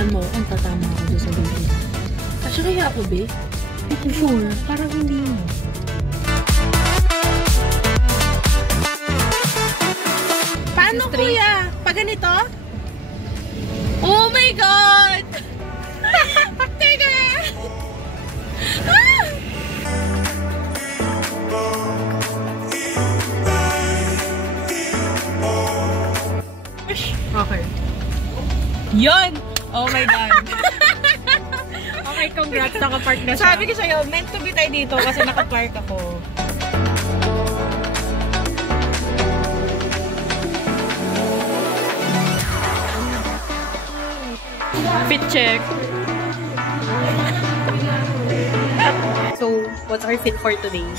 Sabihan mo kung tatama ako doon sa baby. Asya kaya ako, be? Sure, parang hindi mo. Paano, kuya? Pag ganito? Oh my God! Teka! Okay. Yon! Oh my God! Okay, congrats. Nakapark na siya. Sabi ko sa'yo, meant to be tayo dito kasi nakapark ako. Fit check. So, what's our fit for today?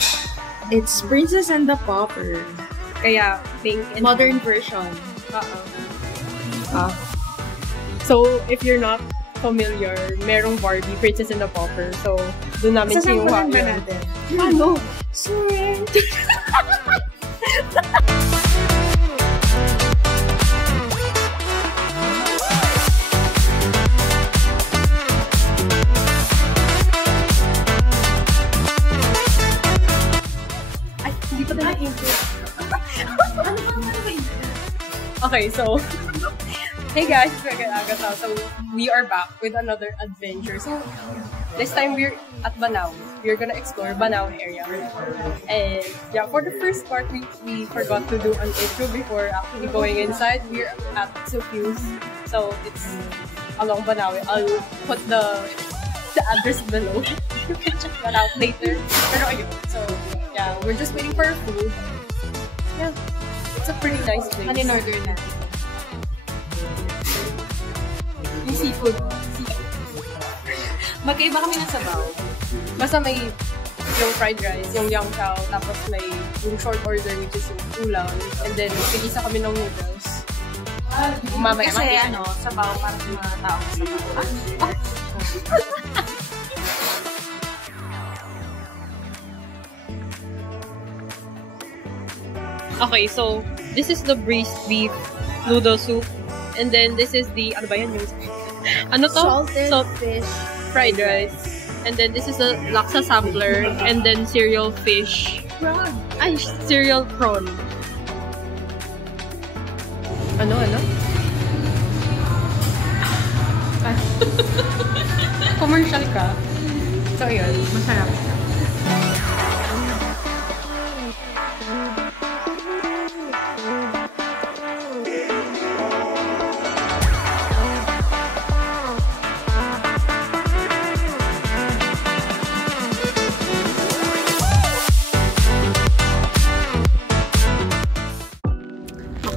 It's Princess and the Pauper. Kaya, pink and Modern version. So, if you're not familiar, merong Barbie, Princess and the Pauper. So, doon namin sinuha ba yun. natin? Ano? Sorry. Ay, hindi pa tayo intro. Okay, so, hey guys, it's Megan Agata. So, we are back with another adventure. So, this time we're at Banao. We're gonna explore Banao area. And yeah, for the first part, we forgot to do an intro before actually going inside. We're at Sufuse. So, it's along Banao. I'll put the address below. You can check that out later. Pero ayun. So, yeah, we're just waiting for our food. Yeah, it's a pretty nice place. Ano in order na? Yung seafood. Magkaiba kami ng sabaw. Basta may yung fried rice, yung yang chow, tapos may yung short order which is yung ulam, and then tig-isa kami ng noodles. Mamaya Kasi sabaw para sa mga taong sabaw. Okay, so this is the braised beef noodle soup, and then this is the ano ba yan yung ano to? Salted fish. Fried rice. And then this is a laksa sampler, and then cereal fish. Prawn. Ay, cereal prawn. Ano? Ah. Commercial ka. So, yun. Masarap.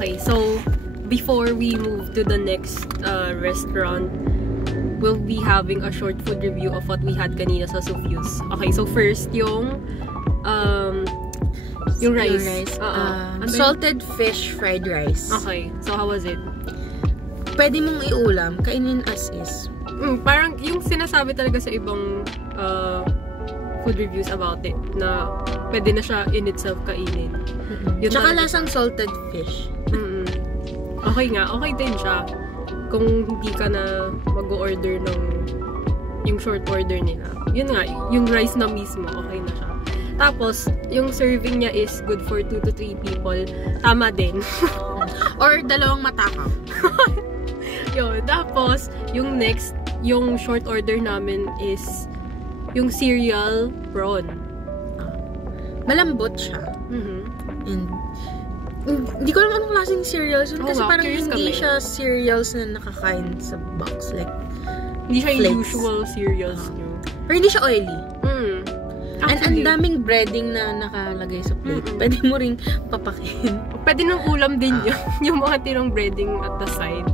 Okay, so before we move to the next restaurant, we'll be having a short food review of what we had kanina sa Sufuse. Okay, so first yung rice. Salted fish fried rice. Okay, so how was it? Pwede mong iulam, kainin as is. Parang yung sinasabi talaga sa ibang food reviews about it, na pwede na siya in itself kainin. Yun Tsaka talaga. lasang salted fish. Okay nga, okay din siya. Kung hindi ka na mag-order ng yung short order nila. Yun nga, yung rice na mismo, okay na siya. Tapos, yung serving niya is good for 2 to 3 people. Tama din. Or dalawang matakaw. Yun. Tapos, yung next, yung short order namin is yung cereal prawn. Malambot siya. And hindi ko alam anong klaseng cereals yun. Kasi parang hindi siya cereals na nakakain sa box. Like, hindi siya flakes. yung usual cereals nyo. Pero hindi siya oily. And ang Actually, daming breading na nakalagay sa plate. Pwede mo ring papakin. pwede ng ulam din yun. Yung mga tirang breading at the side.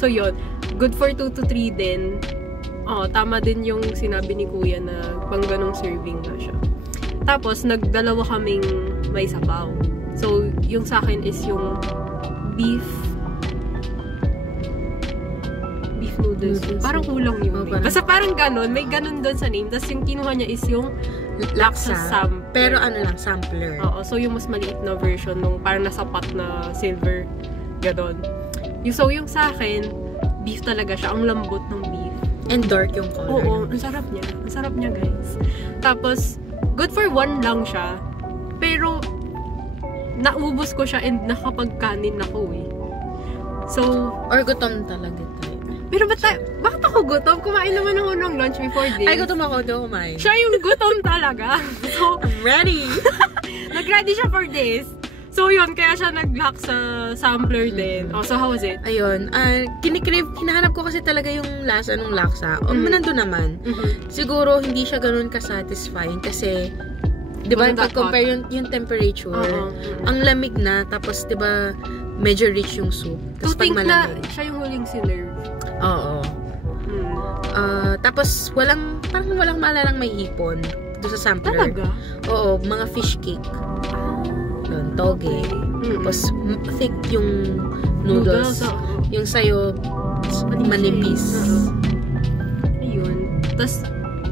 So yun, good for 2 to 3 din. Tama din yung sinabi ni Kuya na pang ganong serving na siya. Tapos, nagdalawa kaming may sabaw. So, yung sa akin is yung beef noodles. Parang kulang yung name. Basta parang ganon. May ganon doon sa name. Tapos yung kinuha niya is yung laksa sampler. Pero ano lang, sampler. Oo. So, yung mas maliit na version nung parang nasa pot na silver. Ganon. So, yung sa akin, beef talaga siya. Ang lambot ng beef. And dark yung color. Oo, ang sarap niya. Ang sarap niya, guys. Tapos, good for 1 lang siya. Pero, naubos ko siya and nakapagkanin ako eh. So, or gutom talaga tayo. Pero bakit ako gutom? Kumain naman ako ng lunch before this. Ay, gutom ako. Doon kumain. Siya yung gutom talaga. So, I'm ready! nag-ready siya for this. So, yun. Kaya siya nag-lock sa sampler din. Oh, so, how was it? Ayun. Hinahanap ko kasi talaga yung lasa ng laksa. O, nandun naman. Siguro, hindi siya ganun ka-satisfying kasi, di ba, pag-compare yung temperature, ang lamig na, tapos, di ba, medyo rich yung soup. Tapos, pag malamig. Na siya yung huling sinerve. Oo. Tapos, parang walang maalalang may hipon doon sa sampler. Talaga? Oo, mga fish cake. Yun, toge. Tapos, thick yung noodles. Yung sayo, manipis. Ayun. Tapos,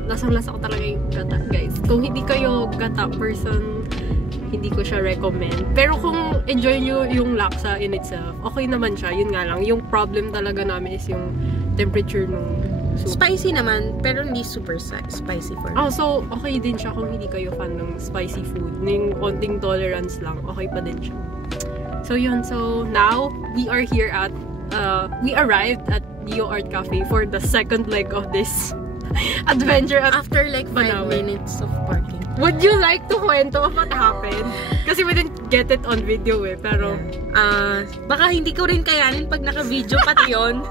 lasang-lasa ko talaga yung gata, guys. Kung hindi kayo gata person, hindi ko siya recommend. Pero kung enjoy nyo yung laksa in itself, okay naman siya. Yun nga lang. Yung problem talaga namin is yung temperature ng soup. Spicy naman, pero hindi super spicy for me. Oh, so okay din siya kung hindi kayo fan ng spicy food. Yung konting tolerance lang, okay pa din siya. So yun, so now, we are here at, we arrived at Neo Art Cafe for the second leg of this adventure. After like 5 minutes of parking. Would you like to kwento of what happened? Kasi we didn't get it on video eh, pero... baka hindi ko rin kayanin pag naka-video pati yun.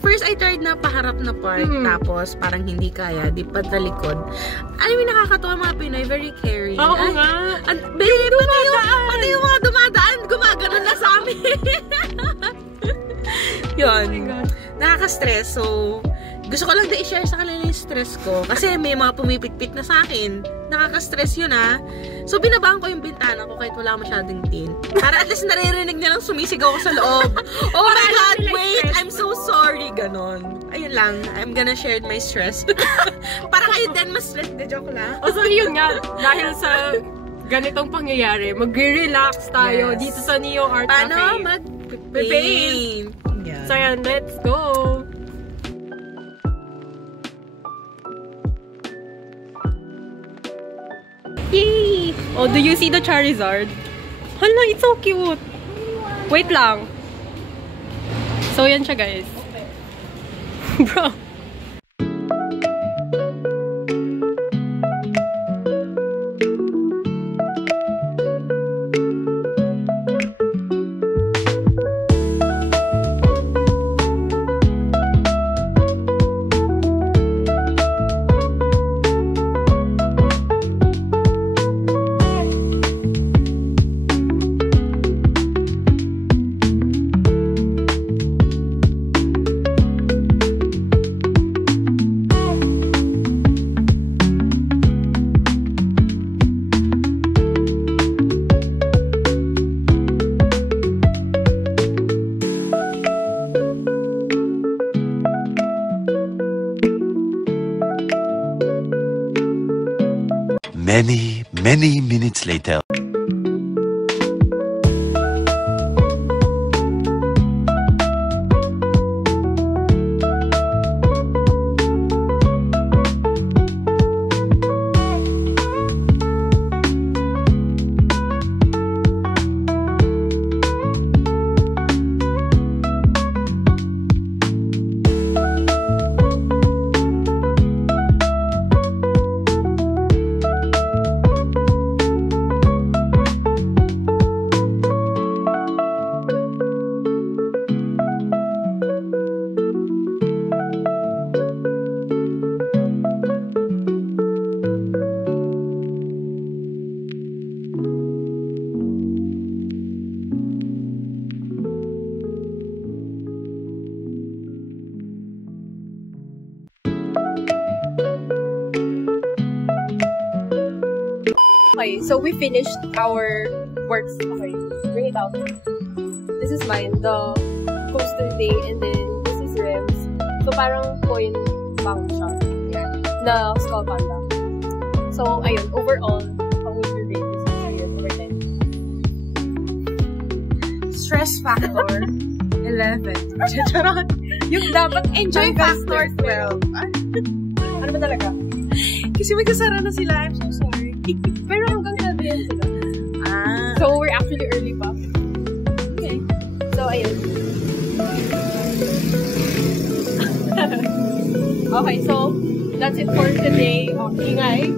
First, I tried na paharap na part, tapos parang hindi kaya, di pa talikod. Alam mo, nakakatawa mga Pinoy, very caring. Oo nga. Pati yung mga dumadaan, gumagano na sa amin. Yun. Oh my God. Nakaka-stress, so gusto ko lang na i-share sa kanila yung stress ko. Kasi may mga pumipit-pit na sa akin. Nakaka-stress yun So binabaan ko yung bintana ko kahit wala masyadong tint. Para at least naririnig nilang sumisigaw ko sa loob. Oh my God, wait! I'm so sorry. Ganon. Ayun lang. I'm gonna share my stress. Para kayo din mas stress. De joke lang. So yun nga, dahil sa ganitong pangyayari, mag-relax tayo dito sa Neo Art Cafe. Paano mag-paint? So yan, let's go! Yay! Oh, do you see the Charizard? Hala, it's so cute! Wait lang. So yan siya, guys. Bro. Many minutes later. Okay, so we finished our works. Okay, bring it out. This is mine, the coaster thing, and then this is Rem's. So parang coin bank siya. Yeah. Na Skull Panda. So, ayun, overall, how would you rate this experience over 10? Stress factor. 11. Charot. Yung dapat Enjoy factor 12. Ano ba talaga? Kasi magkasara na sila. I'm so sorry. Pero hanggang 12 yan sila. So, we're actually early pa. Okay. So, ayun. Okay, so, that's it for today. Ingay.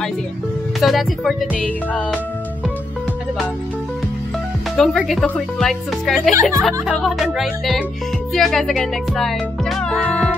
Ay, sige. So, that's it for today. Ano ba? Don't forget to click like, subscribe, and hit that button right there. See you guys again next time. Ciao!